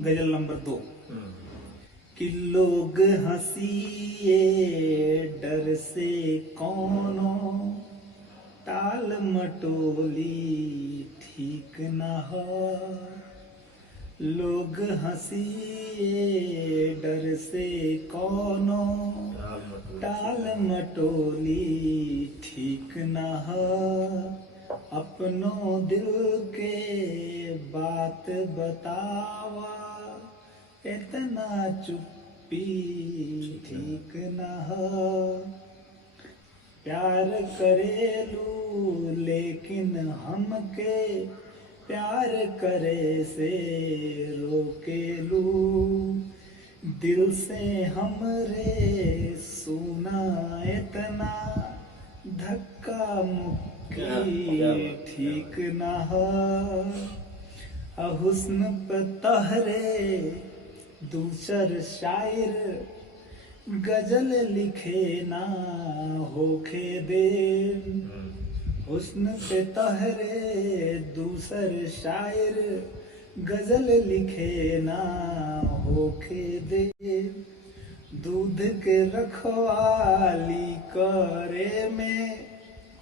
Ghazal number 2। कि लोग हंसिए डर से कौनो टाल मटोली ठीक न हो। लोग हंसिए डर से कौनो टाल मटोली ठीक न हो। अपनों दिल के बात बतावा इतना चुप्पी ठीक न हो। प्यार करेलू लेकिन हमके प्यार करे से रोकेलू। दिल से हमरे सुना इतना धक्का मुक्की ठीक न हो। हुस्न पे तहरे दूसर शायर गजल लिखे ना होखे दे। हुस्न पे तहरे दूसर शायर गजल लिखे ना होखे दे। दूध के रखवाली करे में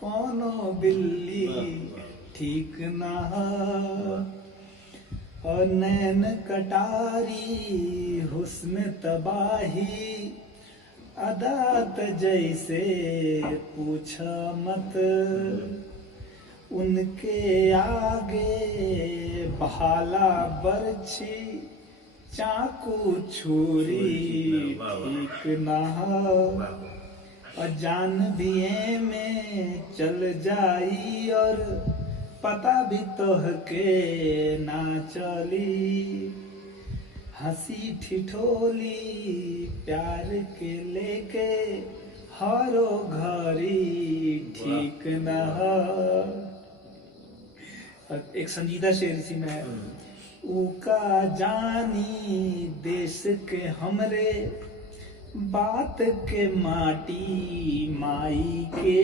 कोनो बिल्ली ठीक ना हो। और नैन कटारी हुस्न तबाही अदात जैसे पूछा मत। उनके आगे भाला बरछी चाकू छुरी ठीक ना हो। और जान भी में चल जाई और पता भी तोह के ना चली। हंसी ठिठोली प्यार के लेके हरो घड़ी ठीक न हो। एक संजीदा शेर सी में उका जानी देश के हमरे बात के माटी माई के।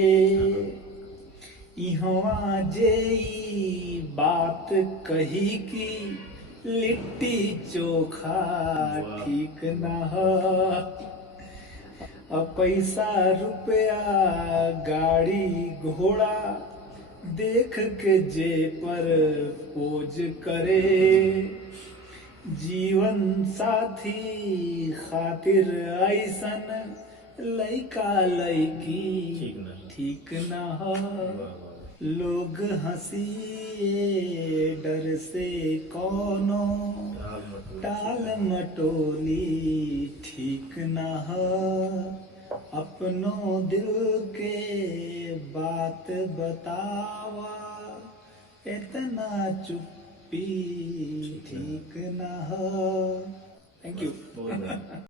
इहवा जेई बात कही की लिट्टी चोखा ठीक न हो। पैसा रुपया गाड़ी घोड़ा देख के जे पर पोज करे। जीवन साथी खातिर ऐसन लइका लइकी ठीक न हो। लोग हंसिए डर से कोनो टाल मटोली ठीक न हो। अपनों दिल के बात बतावा इतना चुप्पी ठीक न हो। Thank you.